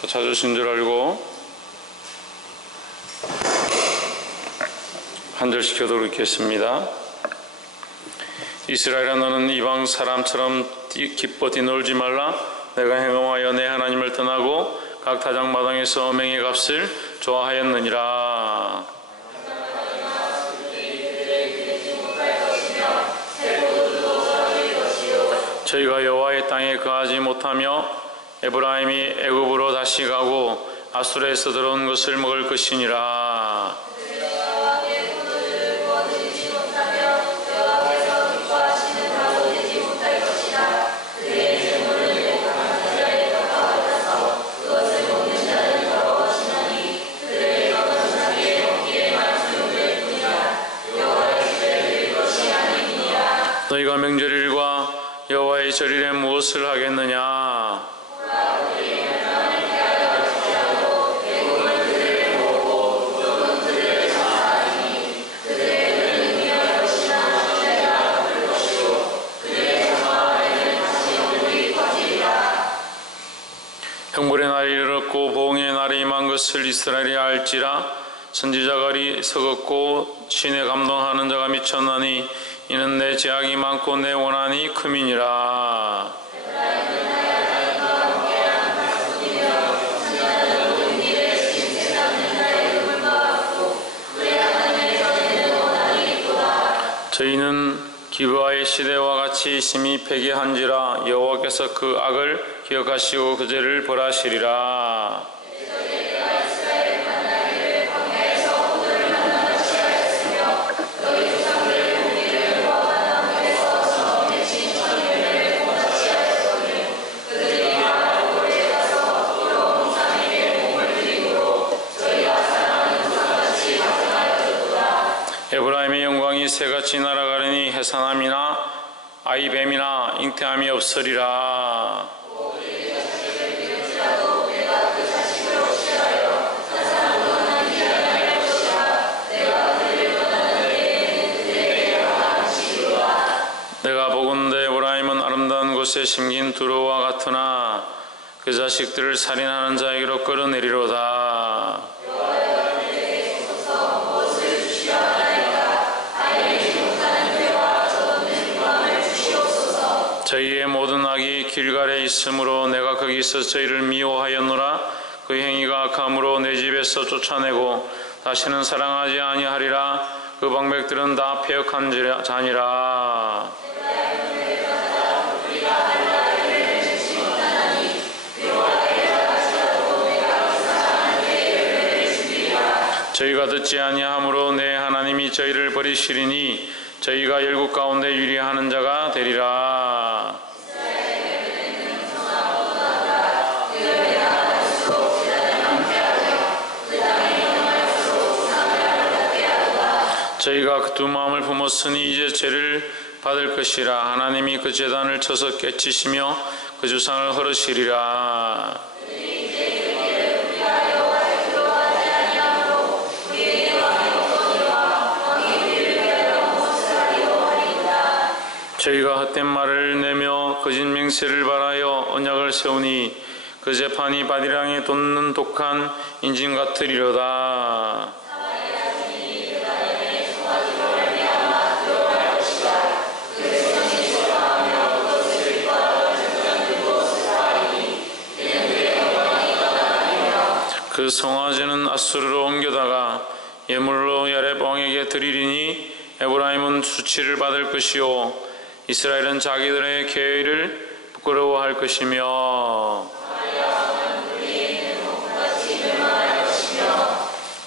더 찾으신 줄 알고 한 절씩 교독을 읽겠습니다. 이스라엘아, 너는 이방 사람처럼 기뻐 뛰놀지 말라. 내가 행함하여 내 하나님을 떠나고 각 타작마당에서 맹의 값을 좋아하였느니라. 저희가 여호와의 땅에 거하지 못하며 에브라임이 애굽으로 다시 가고 아수르에서 들어온 것을 먹을 것이니라. 너희가 명절일과 여호와의 절일에 무엇을 하겠느냐? 형벌의 날이 이르렀고 보응의 날이 임한 것을 이스라엘이 알지라. 선지자가 서긋고 신에 감동하는 자가 미쳤나니 이는 내 죄악이 많고 내 원한이 큼이니라. 저희는 기브아의 시대와 같이 심히 패괴한지라. 여호와께서 그 악을 기억하시고 그 죄를 벌하시리라. 에브라임의 영광이 새같이 날아가려니 해산함이나 아이뱀이나 잉태함이 없으리라. 내가 보건대 에브라임은 아름다운 곳에 심긴 두루와 같으나 그 자식들을 살인하는 자에게로 끌어내리로다. 저희의 모든 악이 길갈에 있으므로 내가 거기서 저희를 미워하였노라. 그 행위가 악함으로 내 집에서 쫓아내고 다시는 사랑하지 아니하리라. 그 방백들은 다 패역한 자니라. 저희가 듣지 아니하므로 내 하나님이 저희를 버리시리니 저희가 열국 가운데 유리하는 자가 되리라. 저희가 그 두 마음을 품었으니 이제 죄를 받을 것이라. 하나님이 그 제단을 쳐서 깨치시며 그 주상을 헐으시리라. 저희가 헛된 말을 내며 거짓 맹세를 바라여 언약을 세우니 그 재판이 바디랑에 돋는 독한 인진 같으리로다. 그 성화제는 아수르로 옮겨다가 예물로 야렙 왕에게 드리리니 에브라임은 수치를 받을 것이요 이스라엘은 자기들의 계획을 부끄러워할 것이며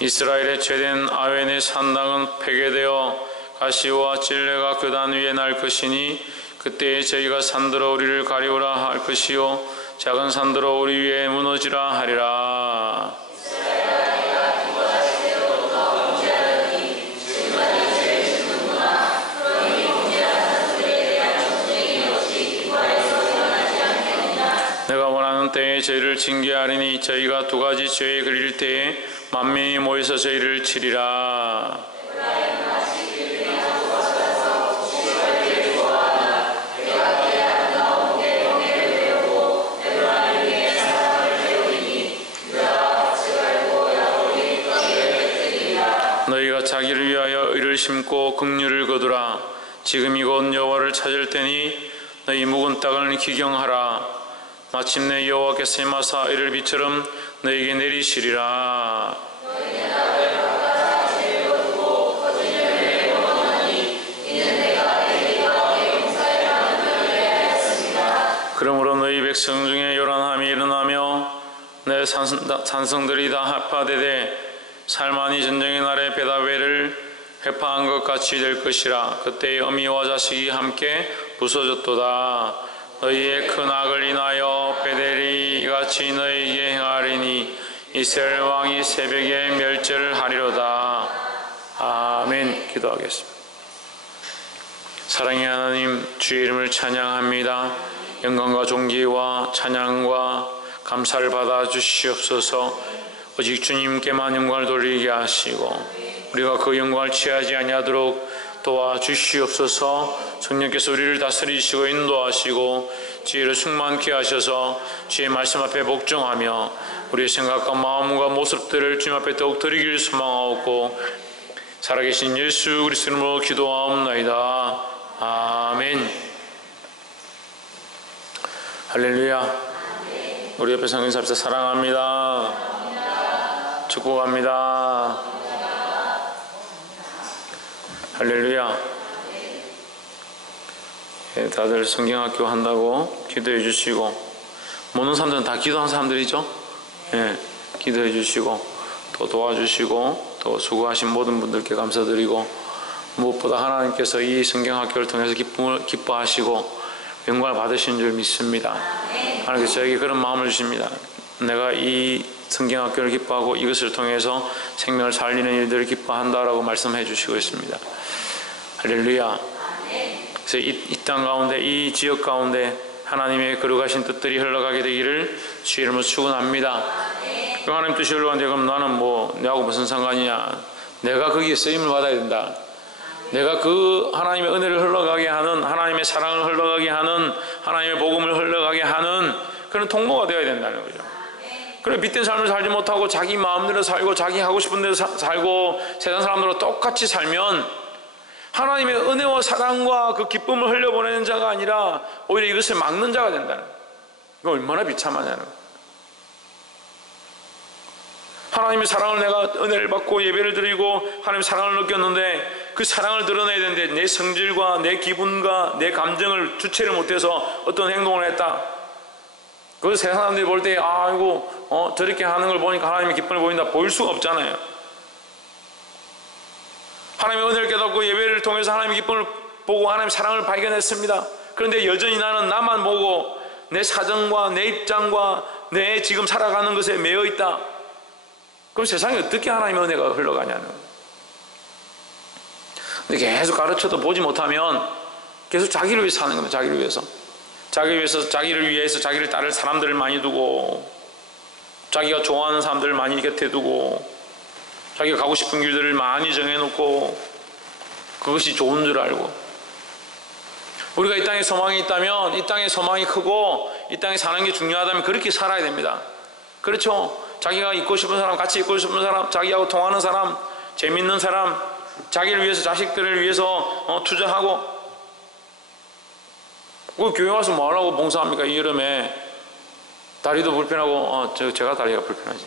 이스라엘의 죄된 아웬의 산당은 폐괴되어 가시와 찔레가 그 단 위에 날 것이니 그때에 저희가 산들어 우리를 가리우라 할 것이요 작은 산들어 우리 위에 무너지라 하리라. 내가 원하는 때에 저희를 징계하리니 저희가 두 가지 죄에 걸릴 때에 만명이 모여서 저희를 치리라. 자기를 위하여 의를 심고 긍휼을 거두라. 지금 이곳 여호와를 찾을 때니 너희 묵은 땅을 기경하라. 마침내 여호와께서 임하사 이를 비처럼 너희에게 내리시리라. 그러므로 너희 백성 중에 요란함이 일어나며 내 산성들이 다 합파되되 살만이 전쟁의 날에 베다베를 회파한 것 같이 될 것이라. 그때 어미와 자식이 함께 부서졌도다. 너희의 큰 악을 인하여 베델이 같이 너희에게 행하리니 이스라엘 왕이 새벽에 멸절을 하리로다. 아멘. 기도하겠습니다. 사랑의 하나님, 주의 이름을 찬양합니다. 영광과 존귀와 찬양과 감사를 받아 주시옵소서. 오직 주님께만 영광을 돌리게 하시고 우리가 그 영광을 취하지 아니하도록 도와주시옵소서. 성령께서 우리를 다스리시고 인도하시고 지혜로 충만케 하셔서 주의 말씀 앞에 복종하며 우리의 생각과 마음과 모습들을 주님 앞에 더욱 드리기를 소망하옵고 살아계신 예수 그리스도 이름으로 기도하옵나이다. 아멘. 할렐루야. 우리 옆에 성경 삽시다. 사랑합니다. 축복합니다. 할렐루야. 예, 다들 성경학교 한다고 기도해 주시고 모든 사람들은 다 기도한 사람들이죠. 예, 기도해 주시고 또 도와주시고 또 수고하신 모든 분들께 감사드리고 무엇보다 하나님께서 이 성경학교를 통해서 기뻐하시고 영광을 받으신 줄 믿습니다. 하나님께서 저에게 그런 마음을 주십니다. 내가 이 성경학교를 기뻐하고 이것을 통해서 생명을 살리는 일들을 기뻐한다라고 말씀해 주시고 있습니다. 할렐루야. 그래서 이 땅 가운데 이 지역 가운데 하나님의 거룩하신 뜻들이 흘러가게 되기를 주의 이름으로 축원합니다. 그 하나님 뜻이 흘러가는데 그럼 나는 뭐 내하고 무슨 상관이냐. 내가 거기에 쓰임을 받아야 된다. 내가 그 하나님의 은혜를 흘러가게 하는, 하나님의 사랑을 흘러가게 하는, 하나님의 복음을 흘러가게 하는 그런 통로가 되어야 된다는 거죠. 그래 빛된 삶을 살지 못하고 자기 마음대로 살고 자기 하고 싶은 대로 살고 세상 사람들과 똑같이 살면 하나님의 은혜와 사랑과 그 기쁨을 흘려보내는 자가 아니라 오히려 이것을 막는 자가 된다는 거예요. 이거 얼마나 비참하냐는 거예요. 하나님의 사랑을 내가 은혜를 받고 예배를 드리고 하나님의 사랑을 느꼈는데 그 사랑을 드러내야 되는데 내 성질과 내 기분과 내 감정을 주체를 못해서 어떤 행동을 했다. 그 세상 사람들이 볼 때 아이고 저렇게 하는 걸 보니까 하나님의 기쁨을 보인다 보일 수가 없잖아요. 하나님의 은혜를 깨닫고 예배를 통해서 하나님의 기쁨을 보고 하나님의 사랑을 발견했습니다. 그런데 여전히 나는 나만 보고 내 사정과 내 입장과 내 지금 살아가는 것에 매여 있다. 그럼 세상에 어떻게 하나님의 은혜가 흘러가냐는 거예요. 근데 계속 가르쳐도 보지 못하면 계속 자기를 위해서 사는 겁니다. 자기를 위해서. 자기를 위해서 자기를 따를 사람들을 많이 두고 자기가 좋아하는 사람들을 많이 곁에 두고 자기가 가고 싶은 길들을 많이 정해놓고 그것이 좋은 줄 알고 우리가 이 땅에 소망이 있다면 이 땅에 소망이 크고 이 땅에 사는 게 중요하다면 그렇게 살아야 됩니다. 그렇죠? 자기가 있고 싶은 사람, 같이 있고 싶은 사람, 자기하고 통하는 사람, 재밌는 사람, 자기를 위해서 자식들을 위해서 투자하고 그 교회 와서 뭐 하려고 봉사합니까? 이 여름에 다리도 불편하고 제가 다리가 불편하지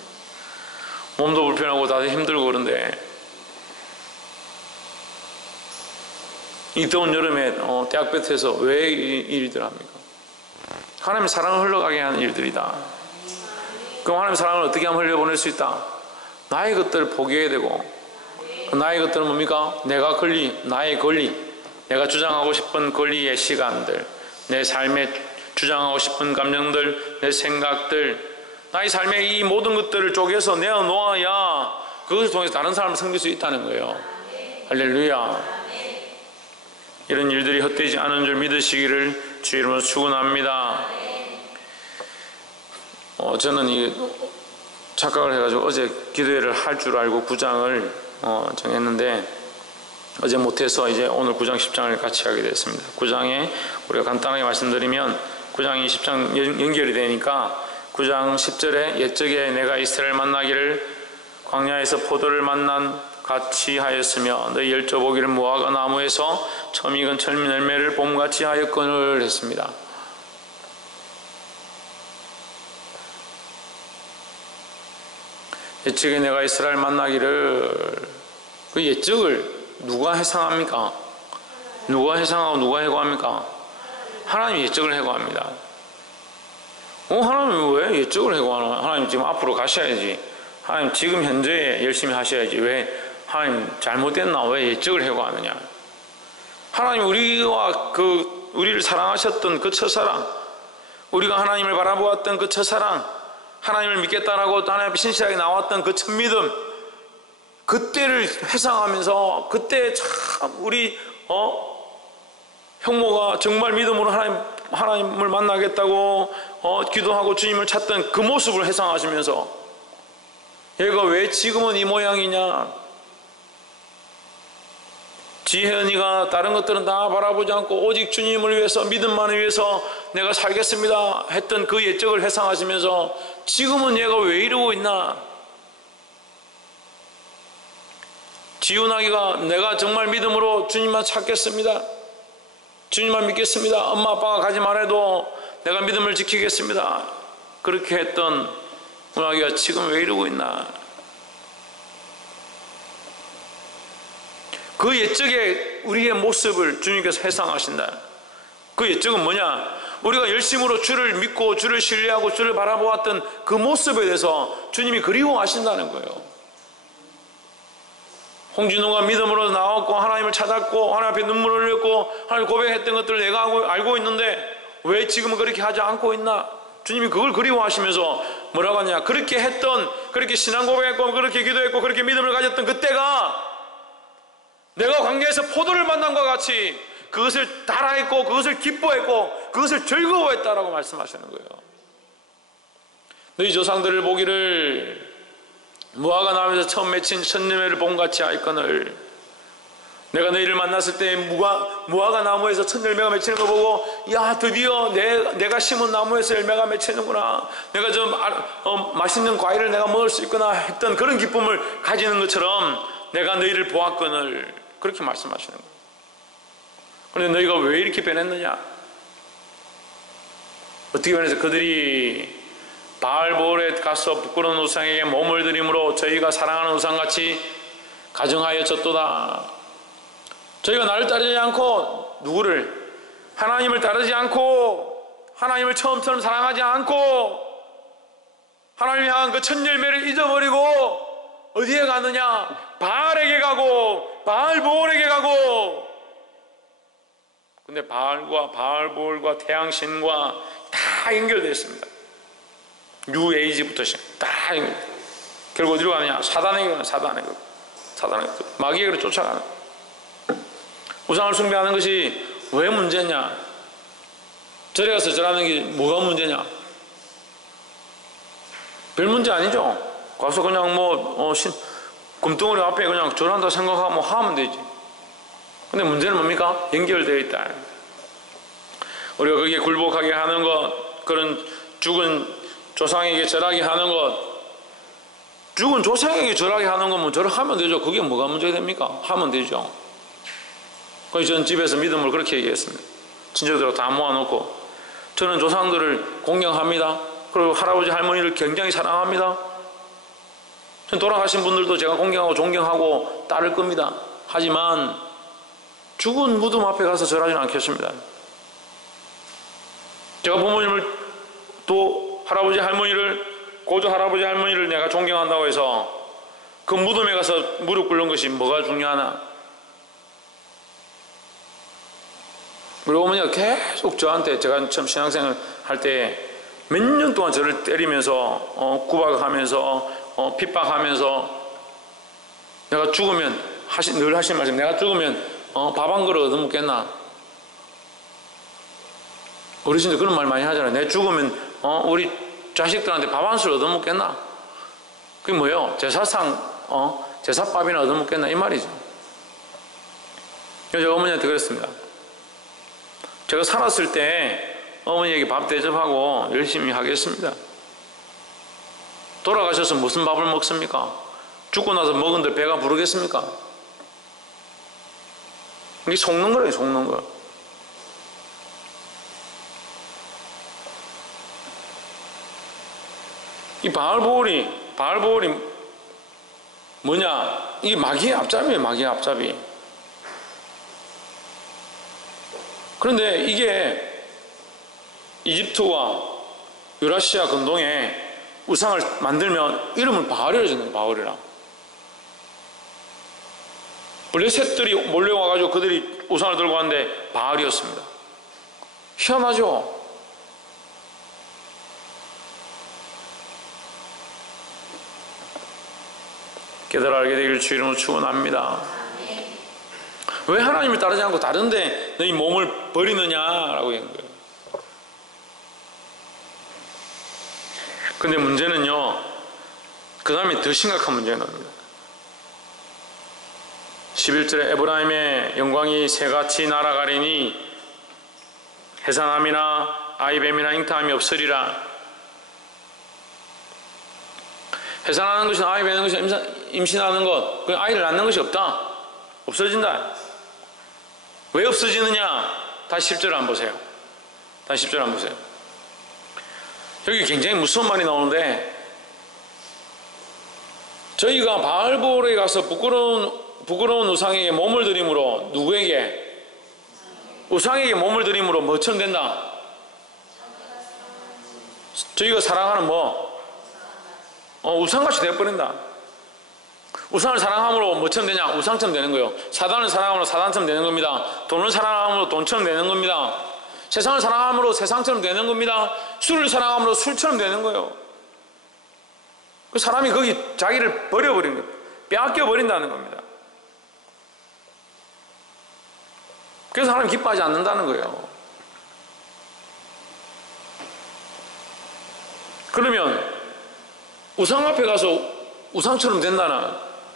몸도 불편하고 다들 힘들고 그런데 이 더운 여름에 대학볕에서 왜 이 일들 합니까? 하나님의 사랑을 흘러가게 하는 일들이다. 그럼 하나님의 사랑을 어떻게 하면 흘려보낼 수 있다? 나의 것들을 포기해야 되고 나의 것들은 뭡니까? 나의 권리 내가 주장하고 싶은 권리의 시간들 내 삶에 주장하고 싶은 감정들 내 생각들 나의 삶의 이 모든 것들을 쪼개서 내어놓아야 그것을 통해서 다른 사람을 섬길 수 있다는 거예요. 할렐루야. 이런 일들이 헛되지 않은 줄 믿으시기를 주의 이름으로 축원합니다. 저는 착각을 해가지고 어제 기도회를 할 줄 알고 9장을 정했는데 어제 못해서 이제 오늘 9장 10장을 같이 하게 됐습니다. 9장에 우리가 간단하게 말씀드리면 9장 20장 연결이 되니까 9장 10절에 옛적에 내가 이스라엘 만나기를 광야에서 포도를 만난 같이 하였으며 너희 열조보기를 무화과 나무에서 처음 익은 열매를 봄같이 하였거늘 했습니다. 예측에 내가 이스라엘 만나기를, 그 예측을 누가 해상합니까? 누가 해상하고 누가 해고합니까? 하나님이 예측을 해고합니다. 하나님이 왜 예측을 해고하나? 하나님 지금 앞으로 가셔야지. 하나님 지금 현재에 열심히 하셔야지. 왜 하나님 잘못됐나? 왜 예측을 해고하느냐? 하나님 우리를 사랑하셨던 그 첫사랑, 우리가 하나님을 바라보았던 그 첫사랑, 하나님을 믿겠다라고 하나님 앞에 신실하게 나왔던 그 첫 믿음, 그때를 회상하면서 그때 참 우리 형모가 정말 믿음으로 하나님을 만나겠다고 기도하고 주님을 찾던 그 모습을 회상하시면서 얘가 왜 지금은 이 모양이냐? 지혜은이가 다른 것들은 다 바라보지 않고 오직 주님을 위해서, 믿음만을 위해서 내가 살겠습니다 했던 그 예적을 회상하시면서 지금은 얘가 왜 이러고 있나? 지훈아기가 내가 정말 믿음으로 주님만 찾겠습니다, 주님만 믿겠습니다, 엄마 아빠가 가지 말아도 내가 믿음을 지키겠습니다, 그렇게 했던 은아기가 지금 왜 이러고 있나? 그 옛적의 우리의 모습을 주님께서 회상하신다. 그 옛적은 뭐냐? 우리가 열심으로 주를 믿고 주를 신뢰하고 주를 바라보았던 그 모습에 대해서 주님이 그리워하신다는 거예요. 홍진호가 믿음으로 나왔고 하나님을 찾았고 하나님 앞에 눈물을 흘렸고 하나님 고백했던 것들을 내가 알고 있는데 왜 지금은 그렇게 하지 않고 있나? 주님이 그걸 그리워하시면서 뭐라고 하냐? 그렇게 했던, 그렇게 신앙 고백했고 그렇게 기도했고 그렇게 믿음을 가졌던 그때가 내가 광야에서 포도를 만난 것 같이 그것을 따라했고 그것을 기뻐했고 그것을 즐거워했다라고 말씀하시는 거예요. 너희 조상들을 보기를 무화과 나무에서 처음 맺힌 첫 열매를 봄같이 하였거늘, 내가 너희를 만났을 때 무화과 나무에서 첫 열매가 맺히는 거 보고 야 드디어 내가 심은 나무에서 열매가 맺히는구나, 내가 좀 맛있는 과일을 내가 먹을 수 있구나 했던 그런 기쁨을 가지는 것처럼 내가 너희를 보았거늘, 그렇게 말씀하시는 거예요. 그런데 너희가 왜 이렇게 변했느냐? 어떻게 변해서 그들이 바알볼에 가서 부끄러운 우상에게 몸을 들임으로 저희가 사랑하는 우상같이 가정하여졌도다. 저희가 나를 따르지 않고 누구를? 하나님을 따르지 않고 하나님을 처음처럼 사랑하지 않고 하나님이 향한 그 첫 열매를 잊어버리고 어디에 가느냐? 바알에게 가고 바알볼에게 가고. 근데 바알과 바알볼과 태양신과 다 연결되어 있습니다. 뉴에이지부터 다 연결. 결국 어디로 가느냐? 사단에게 가는, 사단에게 마귀에게로 쫓아가는. 우상을 숭배하는 것이 왜 문제냐? 절에 가서 절하는 게 뭐가 문제냐? 별 문제 아니죠. 가서 그냥 금덩어리 앞에 그냥 절한다 생각하면 하면 되지. 근데 문제는 뭡니까? 연결되어 있다. 우리가 거기에 굴복하게 하는 것, 그런 죽은 조상에게 절하게 하는 것, 죽은 조상에게 절하게 하는 거면 절하면 되죠. 그게 뭐가 문제가 됩니까? 하면 되죠. 그래서 저는 집에서 믿음을 그렇게 얘기했습니다. 친척들하고 다 모아놓고 저는 조상들을 공경합니다. 그리고 할아버지 할머니를 굉장히 사랑합니다. 전 돌아가신 분들도 제가 공경하고 존경하고 따를 겁니다. 하지만 죽은 무덤 앞에 가서 절하지는 않겠습니다. 제가 부모님을 또 할아버지 할머니를, 고조 할아버지 할머니를 내가 존경한다고 해서 그 무덤에 가서 무릎 꿇는 것이 뭐가 중요하나? 우리 어머니가 계속 저한테, 제가 처음 신앙생활 할 때 몇 년 동안 저를 때리면서 구박하면서 핍박하면서 내가 죽으면 늘 하신 말씀, 내가 죽으면 밥 한 그릇 얻어먹겠나? 어르신들 그런 말 많이 하잖아요. 내가 죽으면 우리 자식들한테 밥 한 술 얻어먹겠나? 그게 뭐예요? 제사상 제사밥이나 얻어먹겠나? 이 말이죠. 그래서 제가 어머니한테 그랬습니다. 제가 살았을 때 어머니에게 밥 대접하고 열심히 하겠습니다. 돌아가셔서 무슨 밥을 먹습니까? 죽고 나서 먹은들 배가 부르겠습니까? 이게 속는 거예요, 속는 거. 이 바알보올이 뭐냐? 이게 마귀의 앞잡이에요, 마귀의 앞잡이. 그런데 이게 이집트와 유라시아 근동에 우상을 만들면 이름을 바알이라 짓는 거예요, 바알이라. 블레셋들이 몰려와가지고 그들이 우상을 들고 왔는데 바알이었습니다. 희한하죠? 깨달아 알게 되기를 주 이름으로 축원합니다. 왜 하나님을 따르지 않고 다른데 너희 몸을 버리느냐라고 얘기한 거예요. 근데 문제는요, 그 다음에 더 심각한 문제가 나옵니다. 11절에 에브라임의 영광이 새같이 날아가리니 해산함이나 아이뱀이나 잉타함이 없으리라. 해산하는 것이 아이 베는 것이 임신하는 것, 그 아이를 낳는 것이 없다. 없어진다. 왜 없어지느냐? 다시 10절 한번 보세요. 다시 10절 한번 보세요. 여기 굉장히 무서운 말이 나오는데, 저희가 바알보올에 가서 부끄러운 우상에게 몸을 들임으로, 누구에게? 우상에게 몸을 들임으로 뭐처럼 된다? 저희가 사랑하는 뭐? 우상같이 되어버린다. 우상을 사랑함으로 뭐처럼 되냐? 우상처럼 되는 거예요. 사단을 사랑함으로 사단처럼 되는 겁니다. 돈을 사랑함으로 돈처럼 되는 겁니다. 세상을 사랑함으로 세상처럼 되는 겁니다. 술을 사랑함으로 술처럼 되는 거예요. 그 사람이 거기 자기를 버려버린 거예요. 빼앗겨 버린다는 겁니다. 그래서 하나님 기뻐하지 않는다는 거예요. 그러면 우상 앞에 가서 우상처럼 된다는,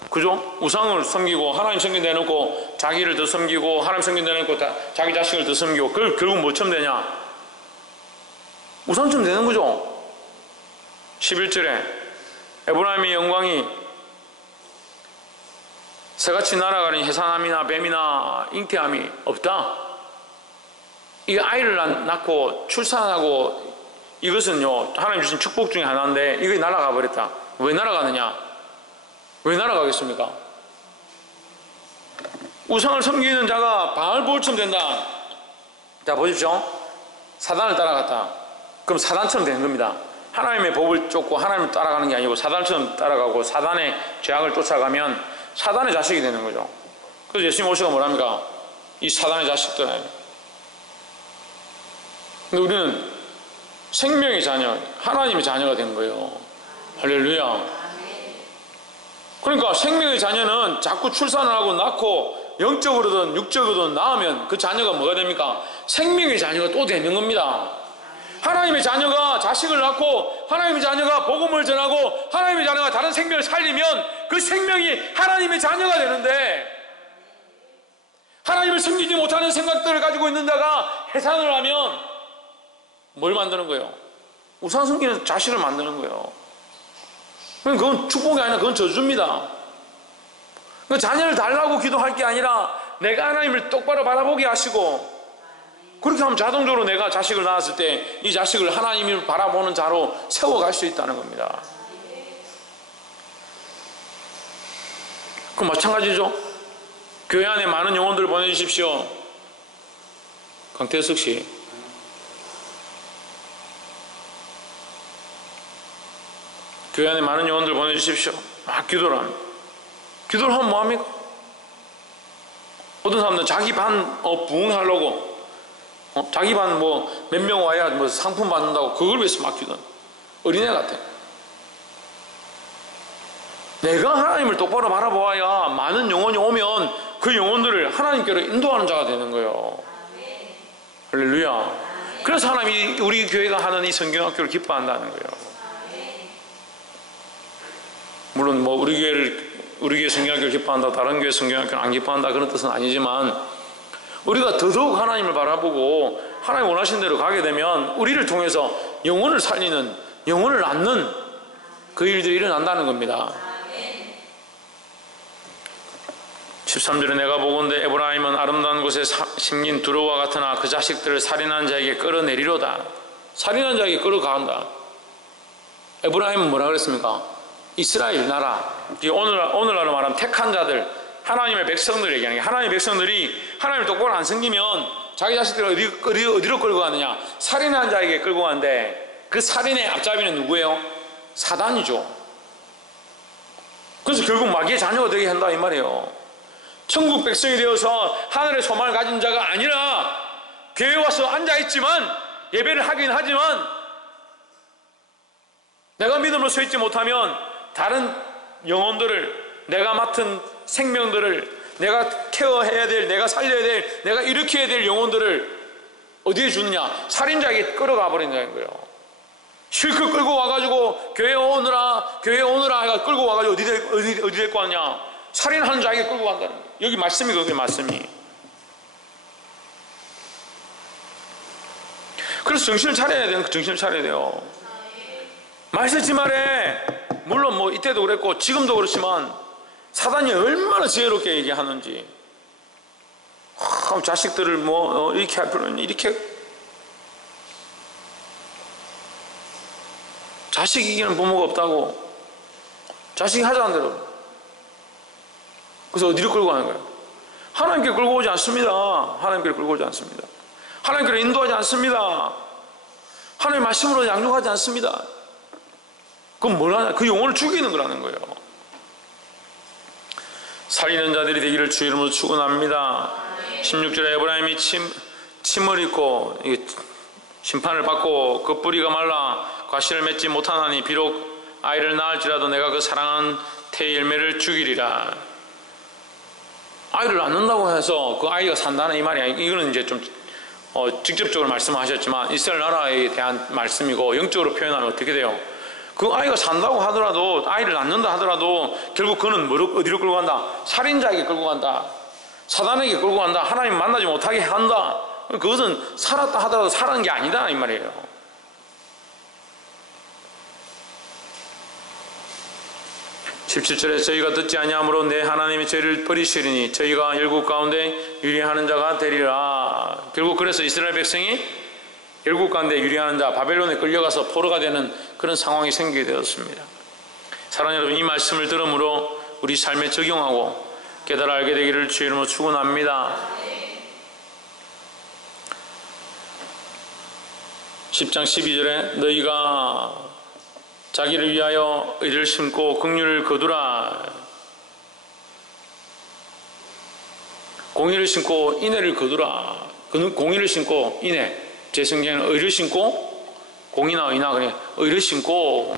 그죠? 우상을 섬기고 하나님 섬긴 내놓고 자기를 더 섬기고 하나님 섬긴 내놓고 자기 자식을 더 섬기고, 그걸 결국 뭐처럼 되냐? 우상처럼 되는 거죠. 11절에 에브라임의 영광이 새같이 날아가니 해산함이나 뱀이나 잉태함이 없다. 이 아이를 낳고 출산하고, 이것은요 하나님 주신 축복 중에 하나인데 이게 날아가 버렸다. 왜 날아가느냐? 왜 날아가겠습니까? 우상을 섬기는 자가 바알보올처럼 된다. 자 보십시오. 사단을 따라갔다. 그럼 사단처럼 되는 겁니다. 하나님의 법을 쫓고 하나님을 따라가는 게 아니고 사단처럼 따라가고 사단의 죄악을 쫓아가면 사단의 자식이 되는 거죠. 그래서 예수님 오시고 뭐랍니까? 이 사단의 자식들 아니에요. 근데 우리는 생명의 자녀, 하나님의 자녀가 된 거예요. 할렐루야. 그러니까 생명의 자녀는 자꾸 출산을 하고 낳고 영적으로든 육적으로든 낳으면 그 자녀가 뭐가 됩니까? 생명의 자녀가 또 되는 겁니다. 하나님의 자녀가 자식을 낳고 하나님의 자녀가 복음을 전하고 하나님의 자녀가 다른 생명을 살리면 그 생명이 하나님의 자녀가 되는데, 하나님을 섬기지 못하는 생각들을 가지고 있는 자가 해산을 하면 뭘 만드는 거예요? 우상 섬기는 자식을 만드는 거예요. 그건 축복이 아니라 그건 저주입니다. 자녀를 달라고 기도할 게 아니라 내가 하나님을 똑바로 바라보게 하시고, 그렇게 하면 자동적으로 내가 자식을 낳았을 때 이 자식을 하나님을 바라보는 자로 세워갈 수 있다는 겁니다. 그럼 마찬가지죠. 교회 안에 많은 영혼들을 보내주십시오. 강태석 씨, 교회 안에 많은 영혼들 보내주십시오. 막 기도를 합니다. 기도를 하면 뭐합니까? 어떤 사람들은 자기 반 부흥하려고 자기 반 뭐 몇 명 와야 뭐 상품 받는다고 그걸 위해서 막 기도하는 어린애 같아. 내가 하나님을 똑바로 바라보아야 많은 영혼이 오면 그 영혼들을 하나님께로 인도하는 자가 되는 거예요. 할렐루야. 그래서 하나님이 우리 교회가 하는 이 성경학교를 기뻐한다는 거예요. 물론 뭐 우리 교회 성경학교를 기뻐한다, 다른 교회 성경학교는 안 기뻐한다, 그런 뜻은 아니지만, 우리가 더더욱 하나님을 바라보고 하나님 원하신 대로 가게 되면 우리를 통해서 영혼을 살리는, 영혼을 낳는 그 일들이 일어난다는 겁니다. 13절에 내가 보건대 에브라임은 아름다운 곳에 심긴 두루와 같으나 그 자식들을 살인한 자에게 끌어내리로다. 살인한 자에게 끌어간다. 에브라임은 뭐라 그랬습니까? 이스라엘 나라. 오늘날로 말하면 택한 자들, 하나님의 백성들 얘기하는 게, 하나님의 백성들이 하나님을 똑바로 안 섬기면 자기 자식들을 어디로 끌고 가느냐? 살인한 자에게 끌고 가는데, 그 살인의 앞잡이는 누구예요? 사단이죠. 그래서 결국 마귀의 자녀가 되게 한다 이 말이에요. 천국 백성이 되어서 하늘의 소망을 가진 자가 아니라 교회에 와서 앉아있지만, 예배를 하긴 하지만 내가 믿음으로 서 있지 못하면 다른 영혼들을, 내가 맡은 생명들을, 내가 케어해야 될, 내가 살려야 될, 내가 일으켜야 될 영혼들을 어디에 주느냐? 살인자에게 끌어가 버린다는 거예요. 실컷 끌고 와가지고 교회 오느라 해가 끌고 와가지고 어디 데리고 왔냐? 살인하는 자에게 끌고 간다는 거예요. 여기 말씀이 그게 말씀이. 그래서 정신을 차려야 돼요. 정신을 차려야 돼요. 말 쓰지 말해. 물론 뭐 이때도 그랬고 지금도 그렇지만 사단이 얼마나 지혜롭게 얘기하는지. 자식들을 뭐 이렇게 할 필요는, 이렇게 자식 이기는 부모가 없다고. 자식이 하자는 대로. 그래서 어디로 끌고 가는 거예요? 하나님께 끌고 오지 않습니다. 하나님께 끌고 오지 않습니다. 하나님께로 인도하지 않습니다. 하나님의 말씀으로 양육하지 않습니다. 그럼 뭘 하냐? 그 영혼을 죽이는 거라는 거예요. 살리는 자들이 되기를 주 이름으로 축원합니다. 16절에 에브라임이 침을 입고 심판을 받고 그 뿌리가 말라 과실을 맺지 못하나니 비록 아이를 낳을지라도 내가 그 사랑하는 태의 열매를 죽이리라. 아이를 낳는다고 해서 그 아이가 산다는 이 말이 아니고, 이거는 이제 좀 직접적으로 말씀하셨지만 이스라엘 나라에 대한 말씀이고, 영적으로 표현하면 어떻게 돼요? 그 아이가 산다고 하더라도, 아이를 낳는다 하더라도 결국 그는 어디로 끌고 간다? 살인자에게 끌고 간다. 사단에게 끌고 간다. 하나님 만나지 못하게 한다. 그것은 살았다 하더라도 살은 게 아니다 이 말이에요. 17절에 저희가 듣지 아니하므로 내 하나님이 저희를 버리시리니 저희가 열국 가운데 유리하는 자가 되리라. 결국 그래서 이스라엘 백성이 열국 가운데 유리하는 자, 바벨론에 끌려가서 포로가 되는 그런 상황이 생기게 되었습니다. 사랑하는 여러분, 이 말씀을 들음으로 우리 삶에 적용하고 깨달아 알게 되기를 주의 이름으로 축원합니다. 10장 12절에 너희가 자기를 위하여 의를 심고 긍휼을 거두라. 공의를 심고 인애를 거두라. 공의를 심고 인애. 제 성경에는 의를 심고, 공의나 의나 그냥 의를 심고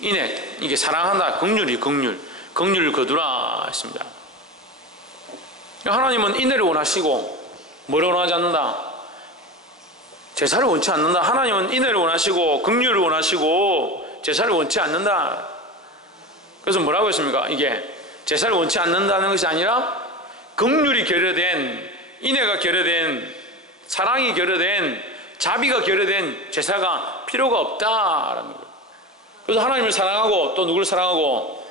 인애. 이게 사랑한다. 긍휼을 거두라 했습니다. 하나님은 인애를 원하시고 뭐를 원하지 않는다? 제사를 원치 않는다. 하나님은 인애를 원하시고 긍휼을 원하시고 제사를 원치 않는다. 그래서 뭐라고 했습니까? 이게 제사를 원치 않는다는 것이 아니라 긍휼이 결여된, 인애가 결여된, 사랑이 결여된, 자비가 결여된 제사가 필요가 없다라는 거예요. 그래서 하나님을 사랑하고 또 누구를 사랑하고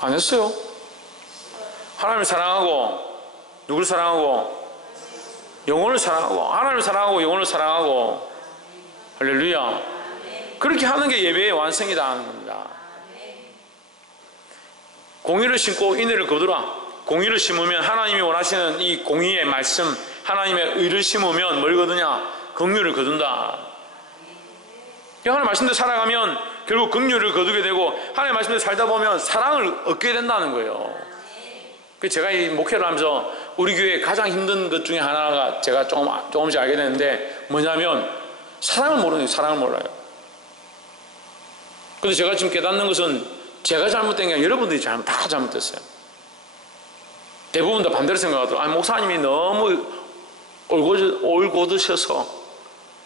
안 했어요. 하나님을 사랑하고 누구를 사랑하고 영혼을 사랑하고, 하나님을 사랑하고 영혼을 사랑하고. 할렐루야. 그렇게 하는 게 예배의 완성이다 하는 겁니다. 공의를 심고 인애를 거두라. 공의를 심으면 하나님이 원하시는 이 공의의 말씀, 하나님의 의를 심으면 뭘 거두냐? 긍휼을 거둔다. 하나님의 말씀대로 살아가면 결국 긍휼을 거두게 되고, 하나님의 말씀대로 살다 보면 사랑을 얻게 된다는 거예요. 제가 이 목회를 하면서 우리 교회에 가장 힘든 것 중에 하나가 제가 조금씩 알게 되는데 뭐냐면 사랑을 모르는 거예요. 사랑을 몰라요. 근데 제가 지금 깨닫는 것은 제가 잘못된 게 아니라 여러분들이 다 잘못됐어요. 대부분 다 반대로 생각하더라고요. 목사님이 너무 올곧으셔서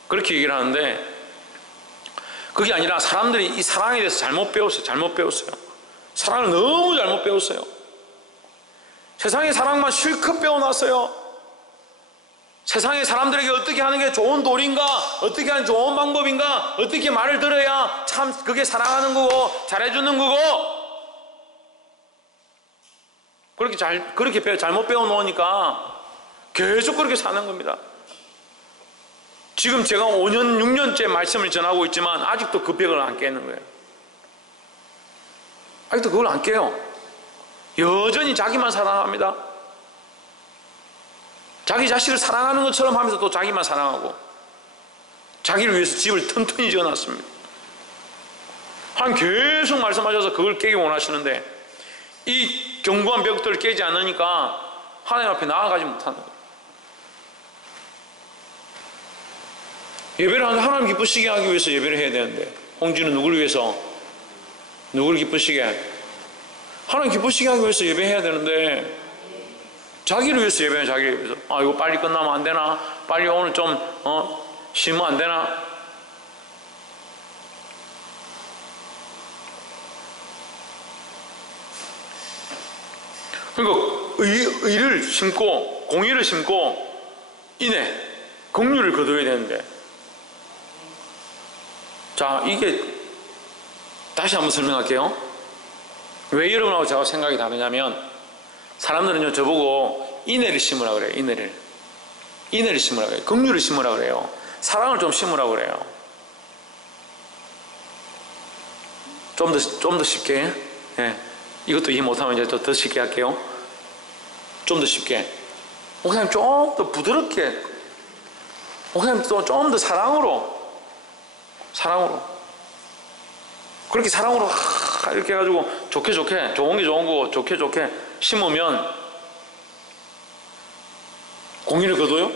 그렇게 얘기를 하는데, 그게 아니라 사람들이 이 사랑에 대해서 잘못 배웠어요. 사랑을 너무 잘못 배웠어요. 세상의 사랑만 실컷 배워놨어요. 세상의 사람들에게 어떻게 하는 게 좋은 도리인가, 어떻게 하는 좋은 방법인가, 어떻게 말을 들어야 참 그게 사랑하는 거고 잘해주는 거고, 그렇게 잘못 배워놓으니까 계속 그렇게 사는 겁니다. 지금 제가 5년, 6년째 말씀을 전하고 있지만 아직도 그 벽을 안 깨는 거예요. 아직도 그걸 안 깨요. 여전히 자기만 사랑합니다. 자기 자식을 사랑하는 것처럼 하면서 또 자기만 사랑하고 자기를 위해서 집을 튼튼히 지어놨습니다. 하나님 계속 말씀하셔서 그걸 깨기 원하시는데 이 견고한 벽들을 깨지 않으니까 하나님 앞에 나아가지 못하는 거예요. 예배를 하는데 하나님 기쁘시게 하기 위해서 예배를 해야 되는데 홍지는 누구를 위해서? 누구를 기쁘시게? 하나님 기쁘시게 하기 위해서 예배해야 되는데 자기를 위해서 예배해요. 자기를 위해서. 아 이거 빨리 끝나면 안 되나? 빨리 오늘 좀 쉬면 안 되나? 그러니까 의를 심고 공의를 심고 인애 긍휼을 거둬야 되는데 자 이게 다시 한번 설명할게요. 왜 여러분하고 제가 생각이 다르냐면 사람들은요 저보고 인애를 심으라 그래요. 인애를 심으라 그래요. 긍휼을 심으라 그래요. 사랑을 좀 심으라 그래요. 좀 더 쉽게 예. 이것도 이해 못하면 이제 더 쉽게 할게요. 좀 더 쉽게 목사님 좀 더 부드럽게 목사님 또 좀 더 사랑으로 그렇게 사랑으로 이렇게 해가지고 좋게 좋은 게 좋은 거고 좋게 심으면 공의를 거둬요?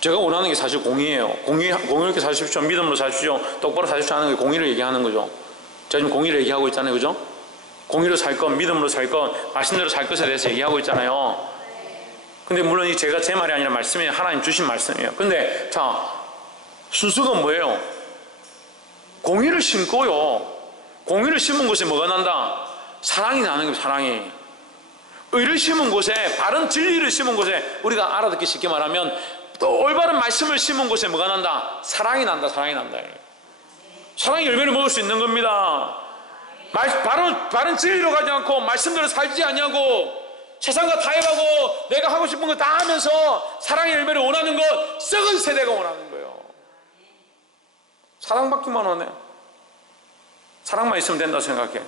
제가 원하는 게 사실 공의예요. 공의롭게 사십시오. 믿음으로 사십시오. 똑바로 사십시오 하는 게 공의를 얘기하는 거죠. 제가 지금 공의를 얘기하고 있잖아요. 그죠? 공의로 살 것, 믿음으로 살 것, 말씀대로 살 것에 대해서 얘기하고 있잖아요. 근데 물론 이 제가 제 말이 아니라 말씀이에요. 하나님 주신 말씀이에요. 근데 자 순서가 뭐예요? 공의를 심고요. 공의를 심은 곳에 뭐가 난다? 사랑이 나는 거예요. 사랑이. 의를 심은 곳에 바른 진리를 심은 곳에 우리가 알아듣기 쉽게 말하면 또 올바른 말씀을 심은 곳에 뭐가 난다? 사랑이 난다. 사랑이 열매를 먹을 수 있는 겁니다. 바른 진리로 가지 않고 말씀대로 살지 않냐고 세상과 타협하고 내가 하고 싶은 거 다 하면서 사랑의 열매를 원하는 것 썩은 세대가 원하는 거예요. 사랑받기만 원해. 사랑만 있으면 된다 생각해.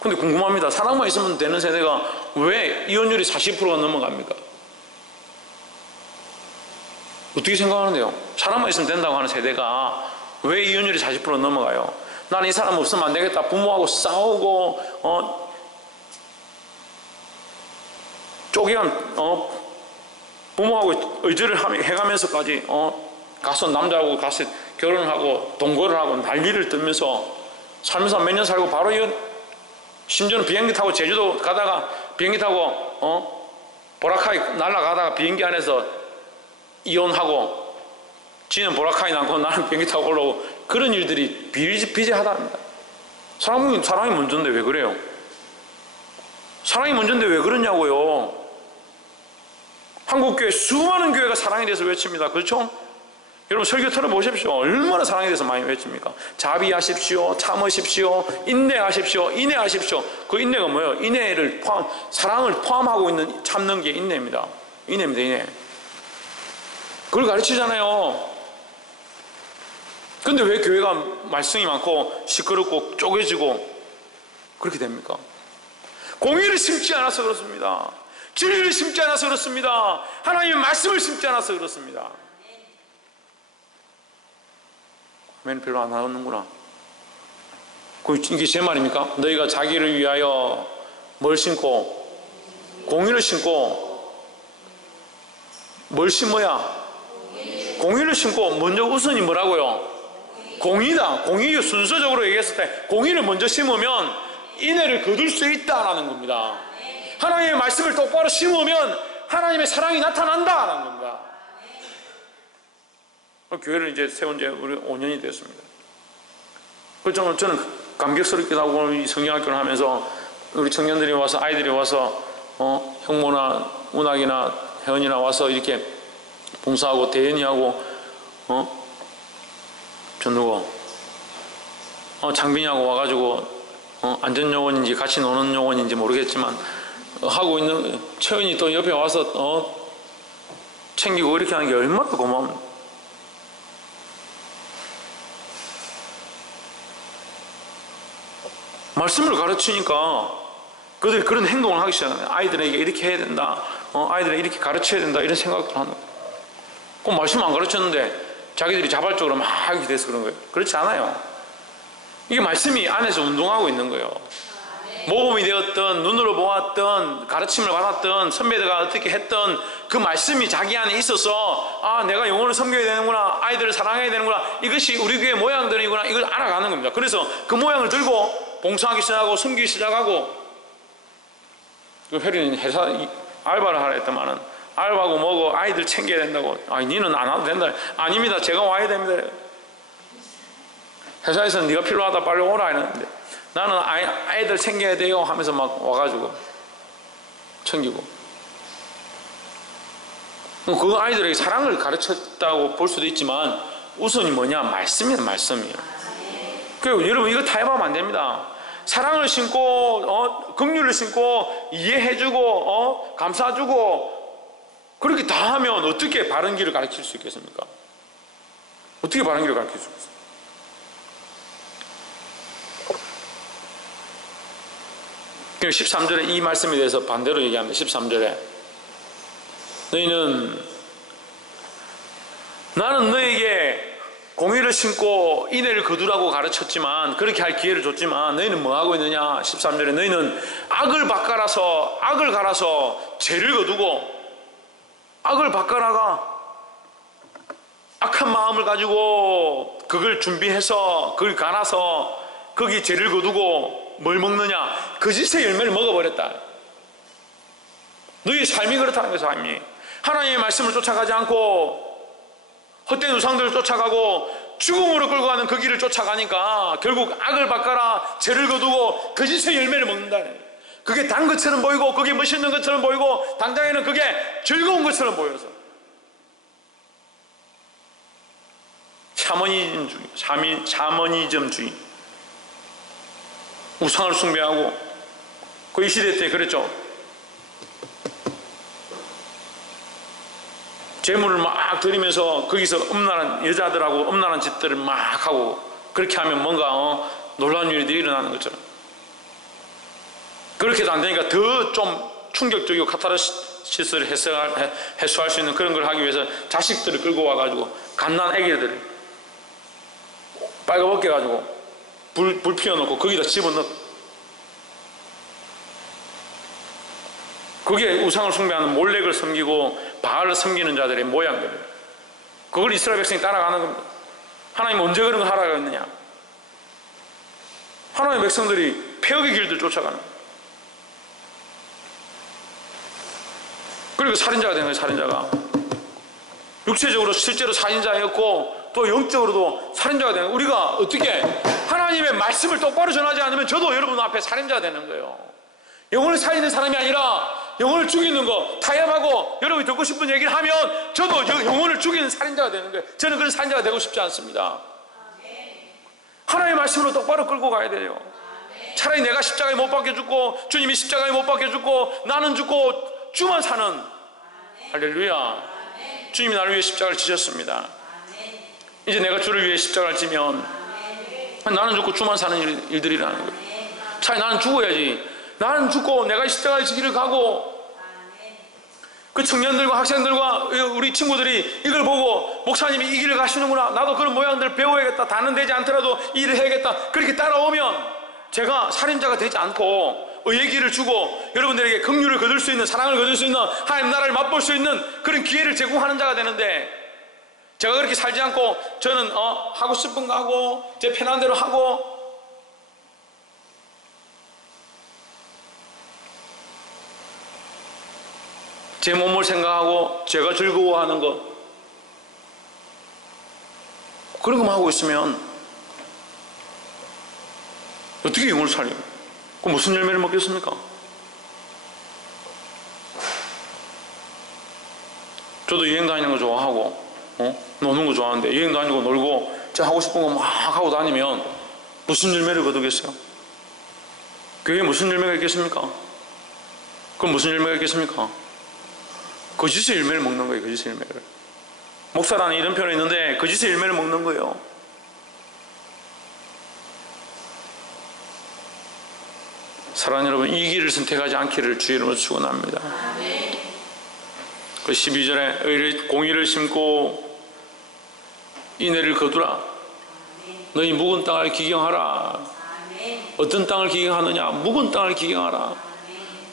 근데 궁금합니다. 사랑만 있으면 되는 세대가 왜 이혼율이 40%가 넘어갑니까? 어떻게 생각하는데요? 사랑만 있으면 된다고 하는 세대가 왜 이혼율이 40% 넘어가요? 나는 이 사람 없으면 안 되겠다. 부모하고 싸우고 부모하고 의지를 해가면서까지 가서 남자하고 가서 결혼을 하고 동거를 하고 난리를 떨면서 살면서 몇 년 살고 바로 심지어는 비행기 타고 제주도 가다가 비행기 타고 보라카이 날아가다가 비행기 안에서 이혼하고 지는 보라카이 남고 나는 비행기 타고 올라오고 그런 일들이 비일비재하답니다. 사랑이 먼저인데 왜 그래요? 사랑이 먼저인데 왜 그러냐고요? 한국교회 수많은 교회가 사랑에 대해서 외칩니다. 그렇죠? 여러분 설교 들어보십시오. 얼마나 사랑에 대해서 많이 외칩니까? 자비하십시오. 참으십시오. 인내하십시오. 인내하십시오. 그 인내가 뭐예요? 인내를 사랑을 포함하고 있는 참는 게 인내입니다. 인내. 그걸 가르치잖아요. 근데 왜 교회가 말씀이 많고 시끄럽고 쪼개지고 그렇게 됩니까? 공의를 심지 않아서 그렇습니다. 진리를 심지 않아서 그렇습니다. 하나님의 말씀을 심지 않아서 그렇습니다. 아멘. 별로 안 하는구나. 이게 제 말입니까? 너희가 자기를 위하여 뭘 심고 공의를 심고 뭘 심어야? 공의를 심고 먼저 우선이 뭐라고요? 공의다. 공의 순서적으로 얘기했을 때 공의를 먼저 심으면 인애를 거둘 수 있다라는 겁니다. 하나님의 말씀을 똑바로 심으면 하나님의 사랑이 나타난다라는 겁니다. 교회를 이제 세운 지 우리 5년이 됐습니다. 그래서 저는 감격스럽기도 하고 이 성경학교를 하면서 우리 청년들이 와서 아이들이 와서 형모나 문학이나 혜원이나 와서 이렇게 봉사하고 대연이하고 저 누구 장빈이하고 와가지고 안전요원인지 같이 노는 요원인지 모르겠지만 하고 있는 채원이 또 옆에 와서 챙기고 이렇게 하는 게 얼마나 고마운. 말씀을 가르치니까 그들이 그런 행동을 하기 시작하네. 아이들에게 이렇게 해야 된다, 아이들에게 이렇게 가르쳐야 된다, 이런 생각도 하는 거예요. 그럼 말씀 안 가르쳤는데 자기들이 자발적으로 막 이렇게 돼서 그런 거예요? 그렇지 않아요. 이게 말씀이 안에서 운동하고 있는 거예요. 모범이 되었던, 눈으로 보았던, 가르침을 받았던, 선배들과 어떻게 했던 그 말씀이 자기 안에 있어서, 아, 내가 영혼을 섬겨야 되는구나, 아이들을 사랑해야 되는구나, 이것이 우리 교회 모양들이구나, 이걸 알아가는 겁니다. 그래서 그 모양을 들고 봉사하기 시작하고 섬기기 시작하고. 그 혜린이 회사 알바를 하라 했더만은 알바고 뭐고 아이들 챙겨야 된다고. 아니, 니는 안 와도 된다. 아닙니다, 제가 와야 됩니다. 회사에서는 네가 필요하다, 빨리 오라 했는데 나는 아이들 챙겨야 돼요 하면서 막 와가지고 챙기고. 그 아이들에게 사랑을 가르쳤다고 볼 수도 있지만 우선이 뭐냐? 말씀이에요. 말씀이에요. 그리고 여러분 이거 타협하면 안 됩니다. 사랑을 심고 긍휼을 심고 이해해주고 감싸주고 그렇게 다 하면 어떻게 바른 길을 가르칠 수 있겠습니까? 어떻게 바른 길을 가르칠 수 있겠습니까? 그리고 13절에 이 말씀에 대해서 반대로 얘기합니다. 13절에 나는 너에게 공의를 심고 인애를 거두라고 가르쳤지만, 그렇게 할 기회를 줬지만 너희는 뭐 하고 있느냐? 13절에 너희는 악을 갈아서 죄를 거두고, 악을 바꿔라가 악한 마음을 가지고 그걸 준비해서 그걸 갈아서 거기 죄를 거두고 뭘 먹느냐? 거짓의 열매를 먹어버렸다. 너희의 삶이 그렇다는 거예요. 삶이 하나님의 말씀을 쫓아가지 않고 헛된 우상들을 쫓아가고 죽음으로 끌고 가는 그 길을 쫓아가니까 결국 악을 바꿔라, 죄를 거두고 거짓의 열매를 먹는다. 그게 단 것처럼 보이고 그게 멋있는 것처럼 보이고 당장에는 그게 즐거운 것처럼 보여서 샤머니즘주의, 우상을 숭배하고. 그 이 시대 때 그랬죠. 재물을 막 드리면서 거기서 음란한 여자들하고 음란한 짓들을 막 하고, 그렇게 하면 뭔가 놀라운 일이 일어나는 것처럼. 그렇게도 안 되니까 더 좀 충격적이고 카타르시스를 해소할 수 있는 그런 걸 하기 위해서 자식들을 끌고 와가지고 갓난 애기들을 빨가벗게 가지고 불 피워놓고 거기다 집어넣고, 그게 우상을 숭배하는 몰렉을 섬기고 바알을 섬기는 자들의 모양들이에요. 그걸 이스라엘 백성이 따라가는 겁니다. 하나님 언제 그런 거 하라고 했느냐? 하나님의 백성들이 폐역의 길들 쫓아가는 거예요. 그리고 살인자가 된 거예요. 살인자가 육체적으로 실제로 살인자였고 또 영적으로도 살인자가 되는 거예요. 우리가 어떻게 하나님의 말씀을 똑바로 전하지 않으면 저도 여러분 앞에 살인자가 되는 거예요. 영혼을 살리는 사람이 아니라 영혼을 죽이는 거 타협하고 여러분이 듣고 싶은 얘기를 하면 저도 영혼을 죽이는 살인자가 되는 거예요. 저는 그런 살인자가 되고 싶지 않습니다. 하나님의 말씀으로 똑바로 끌고 가야 돼요. 차라리 내가 십자가에 못 박혀 죽고 주님이 십자가에 못 박혀 죽고 나는 죽고 주만 사는, 할렐루야, 주님이 나를 위해 십자가를 지셨습니다. 이제 내가 주를 위해 십자가를 지면 나는 죽고 주만 사는 일들이라는 거예요. 차라리 나는 죽어야지. 나는 죽고 내가 십자가의 지기를 가고, 그 청년들과 학생들과 우리 친구들이 이걸 보고 목사님이 이 길을 가시는구나, 나도 그런 모양들을 배워야겠다, 다는 되지 않더라도 이 일을 해야겠다, 그렇게 따라오면 제가 살인자가 되지 않고 의의 길을 주고 여러분들에게 긍휼을 거둘 수 있는, 사랑을 거둘 수 있는, 하나님 나라를 맛볼 수 있는 그런 기회를 제공하는 자가 되는데, 제가 그렇게 살지 않고 저는 하고 싶은 거 하고 제 편한 대로 하고, 제 몸을 생각하고 제가 즐거워하는 것, 그런 것만 하고 있으면 어떻게 영혼을 살려요? 그 무슨 열매를 먹겠습니까? 저도 여행 다니는 거 좋아하고 노는 거 좋아하는데 여행 다니고 놀고 제가 하고 싶은 거 막 하고 다니면 무슨 열매를 거두겠어요? 그게 무슨 열매가 있겠습니까? 그럼 무슨 열매가 있겠습니까? 거짓의 열매를 먹는 거예요. 거짓의 열매를. 목사라는 이런 표현이 있는데 거짓의 열매를 먹는 거예요. 사랑하는 여러분, 이 길을 선택하지 않기를 주의 이름으로 축원합니다. 그 12절에 공의를 심고 인애를 거두라. 너희 묵은 땅을 기경하라. 어떤 땅을 기경하느냐? 묵은 땅을 기경하라.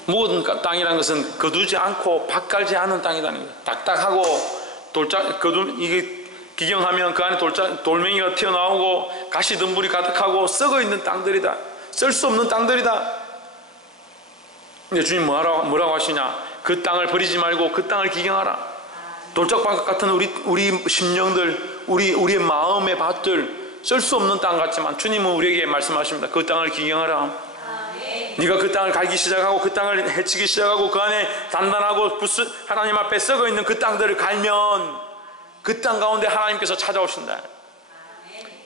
묵은 땅이라는 것은 거두지 않고 밭 갈지 않은 땅이라는 거예요. 딱딱하고 이게 기경하면 그 안에 돌멩이가 튀어나오고 가시덤불이 가득하고 썩어 있는 땅들이다. 쓸 수 없는 땅들이다. 근데 주님 뭐라고 하시냐? 그 땅을 버리지 말고 그 땅을 기경하라. 돌짝밭 같은 우리 심령들, 우리의 마음의 밭들, 쓸 수 없는 땅 같지만 주님은 우리에게 말씀하십니다. 그 땅을 기경하라. 네가 그 땅을 갈기 시작하고 그 땅을 해치기 시작하고 그 안에 단단하고 하나님 앞에 썩어 있는 그 땅들을 갈면 그 땅 가운데 하나님께서 찾아오신다.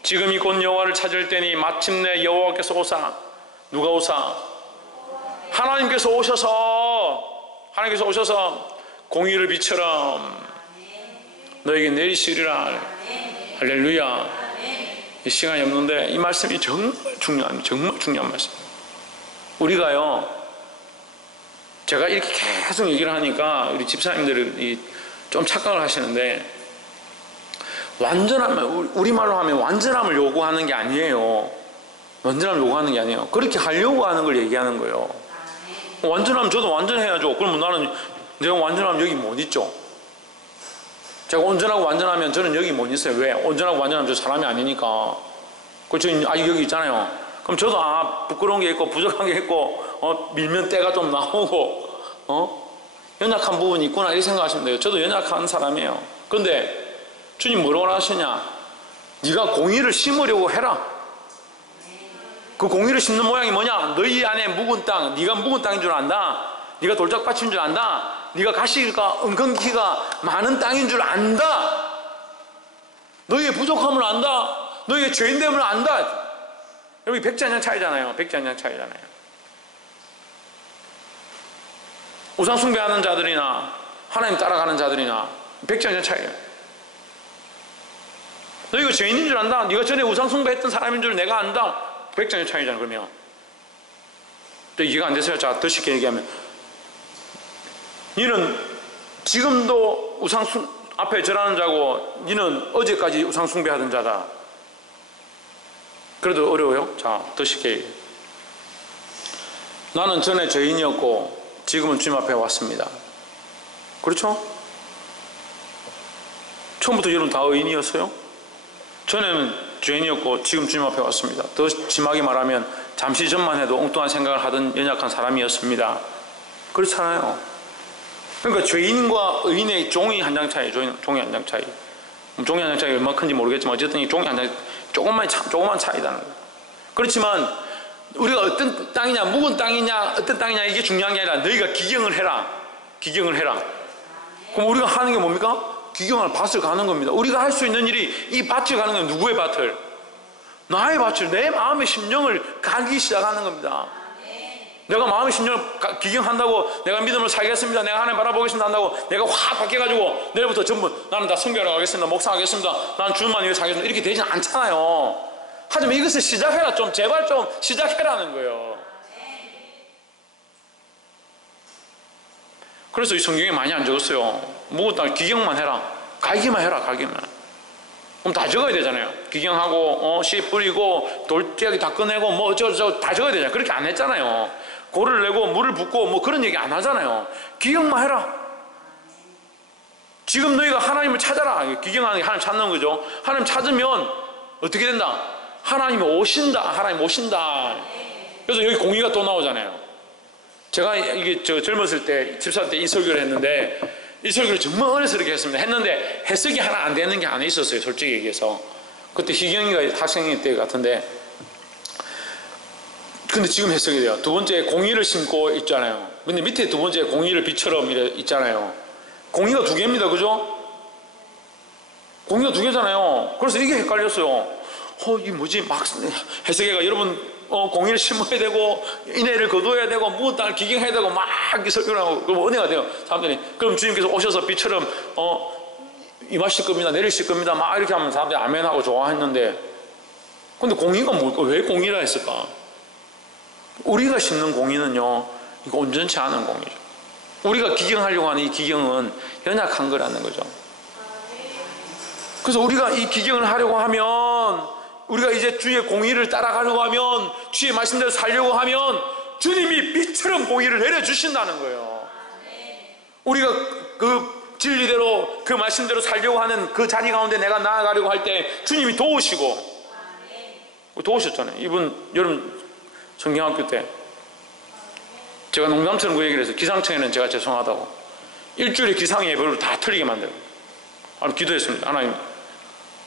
지금이 곧 여호와를 찾을 때니 마침내 여호와께서 오사. 누가 오사? 하나님께서 오셔서 공의를 비처럼 너에게 내리시리라. 할렐루야. 이 시간이 없는데 이 말씀이 정말 중요합니다. 정말 중요한 말씀. 우리가요, 제가 이렇게 계속 얘기를 하니까 우리 집사님들이 좀 착각을 하시는데, 완전함을, 우리말로 하면 완전함을 요구하는 게 아니에요. 완전함을 요구하는 게 아니에요. 그렇게 하려고 하는 걸 얘기하는 거예요. 완전하면 저도 완전해야죠. 그러면 나는 내가 완전하면 여기 못 있죠. 제가 온전하고 완전하면 저는 여기 못 있어요. 왜? 온전하고 완전하면 저 사람이 아니니까. 저 여기 있잖아요. 그럼 저도 부끄러운 게 있고 부족한 게 있고 밀면 때가 좀 나오고 연약한 부분이 있구나 이렇게 생각하시면 돼요. 저도 연약한 사람이에요. 그런데 주님 뭐라고 하시냐? 네가 공의를 심으려고 해라. 그 공의를 심는 모양이 뭐냐? 너희 안에 묵은 땅, 네가 묵은 땅인 줄 안다. 네가 돌짝밭인 줄 안다. 네가 가시가 은근기가 많은 땅인 줄 안다. 너희의 부족함을 안다. 너희의 죄인됨을 안다. 여기 백지한장 차이잖아요. 백지한장 차이잖아요. 우상 숭배하는 자들이나 하나님 따라가는 자들이나 백지한장 차이예요. 너희가 죄인인 줄 안다. 네가 전에 우상 숭배했던 사람인 줄 내가 안다. 백지한장 차이잖아요. 그러면 또 이해가 안 돼서요. 자, 더 쉽게 얘기하면 너는 지금도 우상 앞에 절하는 자고 너는 어제까지 우상 숭배하던 자다. 그래도 어려워요? 자, 더 쉽게 얘기해요. 나는 전에 죄인이었고 지금은 주님 앞에 왔습니다. 그렇죠? 처음부터 여러분 다 의인이었어요? 전에는 죄인이었고 지금 주님 앞에 왔습니다. 더 심하게 말하면 잠시 전만 해도 엉뚱한 생각을 하던 연약한 사람이었습니다. 그렇잖아요. 그러니까 죄인과 의인의 종이 한 장 차이, 종이 한 장 차이. 종이 한 장 차이가 얼마나 큰지 모르겠지만 어쨌든 이 종이 한 장, 조그만 차이다는 거예요. 그렇지만 우리가 어떤 땅이냐, 묵은 땅이냐, 어떤 땅이냐 이게 중요한 게 아니라 너희가 기경을 해라. 기경을 해라. 그럼 우리가 하는 게 뭡니까? 기경할 밭을 가는 겁니다. 우리가 할 수 있는 일이 이 밭을 가는 건 누구의 밭을? 나의 밭을, 내 마음의 심령을 가기 시작하는 겁니다. 내가 마음의 심령을 기경한다고 내가 믿음을 살겠습니다. 내가 하나님 바라보겠습니다 한다고 내가 확 바뀌어가지고 내일부터 전부 나는 다 선교하러 가겠습니다. 목사하겠습니다. 나는 주님만 위해 살겠습니다. 이렇게 되진 않잖아요. 하지만 이것을 시작해라. 좀 제발 좀 시작해라는 거예요. 그래서 이 성경에 많이 안 적었어요. 묵은 땅 기경만 해라. 갈기만 해라. 갈기만. 그럼 다 적어야 되잖아요. 기경하고 씨 뿌리고 돌짝이 다 꺼내고 뭐 어쩌고저쩌고 다 적어야 되잖아요. 그렇게 안 했잖아요. 고를 내고 물을 붓고 뭐 그런 얘기 안 하잖아요. 기경만 해라. 지금 너희가 하나님을 찾아라. 기경하는 게 하나님 찾는 거죠. 하나님 찾으면 어떻게 된다? 하나님이 오신다. 하나님 오신다. 그래서 여기 공의가 또 나오잖아요. 제가 이게 젊었을 때 집사 때 이 설교를 했는데 이 설교를 정말 어려스럽게 했습니다. 했는데 해석이 하나 안 되는 게 하나 있었어요. 솔직히 얘기해서. 그때 희경이가 학생일 때 같은데 근데 지금 해석이 돼요. 두 번째 공의를 심고 있잖아요. 근데 밑에 두 번째 공의를 비처럼 있잖아요. 공의가 두 개입니다. 그죠? 공의가 두 개잖아요. 그래서 이게 헷갈렸어요. 이게 뭐지? 막 해석해가 여러분 공의를 심어야 되고 인애를 거두어야 되고 무엇을 기경해야 되고 막 설교를 하고 그럼 은혜가 돼요. 사람들이. 그럼 주님께서 오셔서 비처럼 임하실 겁니다, 내리실 겁니다 막 이렇게 하면 사람들이 아멘하고 좋아했는데, 근데 공의가 왜 공의라 했을까? 우리가 심는 공의는요, 이거 온전치 않은 공의죠. 우리가 기경하려고 하는 이 기경은 연약한 거라는 거죠. 그래서 우리가 이 기경을 하려고 하면, 우리가 이제 주의 공의를 따라가려고 하면, 주의 말씀대로 살려고 하면 주님이 빛처럼 공의를 내려주신다는 거예요. 우리가 그 진리대로 그 말씀대로 살려고 하는 그 자리 가운데 내가 나아가려고 할 때 주님이 도우시고, 도우셨잖아요. 이번 여름 성경학교 때 제가 농담처럼 그 얘기를 해서 기상청에는 제가 죄송하다고 일주일에 기상 예보를 다 틀리게 만들어요. 기도했습니다.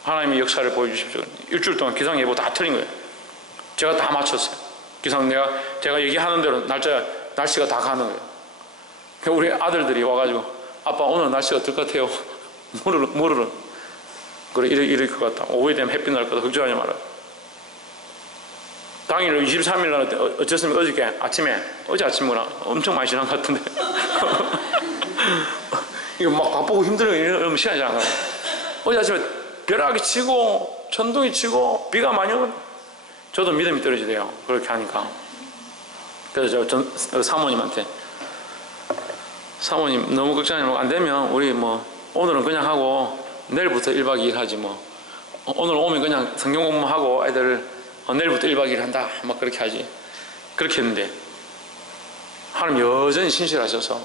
하나님의 역사를 보여주십시오. 일주일 동안 기상 예보 다 틀린 거예요. 제가 다 맞췄어요. 제가 얘기하는 대로 날씨가 다 가는 거예요. 우리 아들들이 와가지고 아빠 오늘 날씨가 어떨 것 같아요? 모르는. 그래 이럴 것 같다. 오후에 되면 햇빛 날 거다. 걱정하지 마라. 당일 23일 날 어쨌습니까? 어저께 아침에, 어제 아침이구나. 엄청 많이 지난 것 같은데. 이거 막 바쁘고 힘들어 이러면 시간이 잘 안 가요. 어제 아침에 벼락이 치고 천둥이 치고 비가 많이 오면 저도 믿음이 떨어지대요. 그렇게 하니까. 그래서 사모님한테, 사모님 너무 걱정하지 말고 안 되면 우리 오늘은 그냥 하고 내일부터 1박 2일 하지 오늘 오면 그냥 성경 공부하고 애들 내일부터 1박 2일 한다 막 그렇게 하지. 그렇게 했는데 하나님 여전히 신실하셔서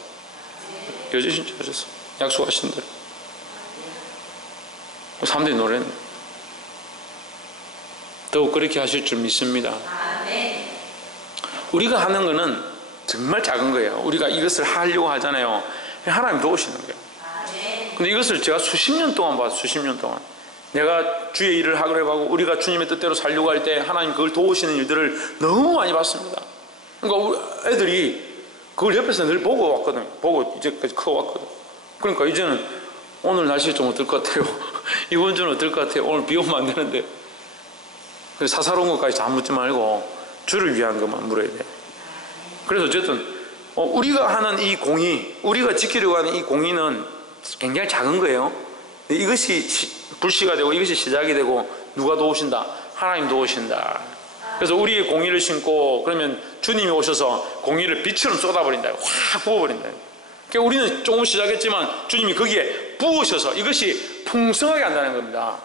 약속하신 대로 사람들이 노래는 더욱 그렇게 하실 줄 믿습니다. 우리가 하는 거는 정말 작은 거예요. 우리가 이것을 하려고 하잖아요. 하나님 도우시는 거예요. 근데 이것을 제가 수십 년 동안 봤어요. 수십 년 동안 내가 주의 일을 하려고 하고 우리가 주님의 뜻대로 살려고 할 때 하나님 그걸 도우시는 일들을 너무 많이 봤습니다. 그러니까 우리 애들이 그걸 옆에서 늘 보고 왔거든요. 보고 이제까지 커왔거든. 그러니까 이제는 오늘 날씨 좀 어떨 것 같아요? 이번 주는 어떨 것 같아요? 오늘 비 오면 안 되는데. 사사로운 것까지 다 묻지 말고 주를 위한 것만 물어야 돼. 그래서 어쨌든 우리가 하는 이 공의, 우리가 지키려고 하는 이 공의는 굉장히 작은 거예요. 이것이 불씨가 되고 이것이 시작이 되고 누가 도우신다? 하나님 도우신다. 그래서 우리의 공의를 심고 그러면 주님이 오셔서 공의를 빛처럼 쏟아버린다. 확 부어버린다. 그러니까 우리는 조금 시작했지만 주님이 거기에 부으셔서 이것이 풍성하게 한다는 겁니다.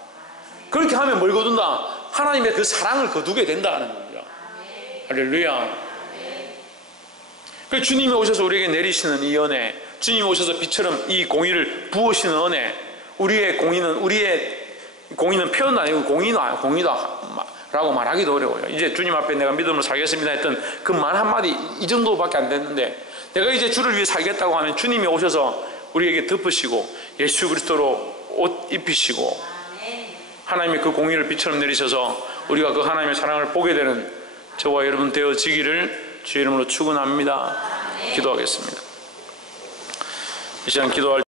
그렇게 하면 뭘 거둔다? 하나님의 그 사랑을 거두게 된다는 겁니다. 할렐루야. 그 주님이 오셔서 우리에게 내리시는 이 은혜, 주님이 오셔서 빛처럼 이 공의를 부으시는 은혜, 우리의 공의는 표현도 아니고 공의다라고 말하기도 어려워요. 이제 주님 앞에 내가 믿음으로 살겠습니다 했던 그 말 한마디 이 정도밖에 안 됐는데, 내가 이제 주를 위해 살겠다고 하면 주님이 오셔서 우리에게 덮으시고 예수 그리스도로 옷 입히시고 하나님의 그 공의를 빛처럼 내리셔서 우리가 그 하나님의 사랑을 보게 되는 저와 여러분 되어지기를 주의 이름으로 축원합니다. 기도하겠습니다. 이 시간 기도할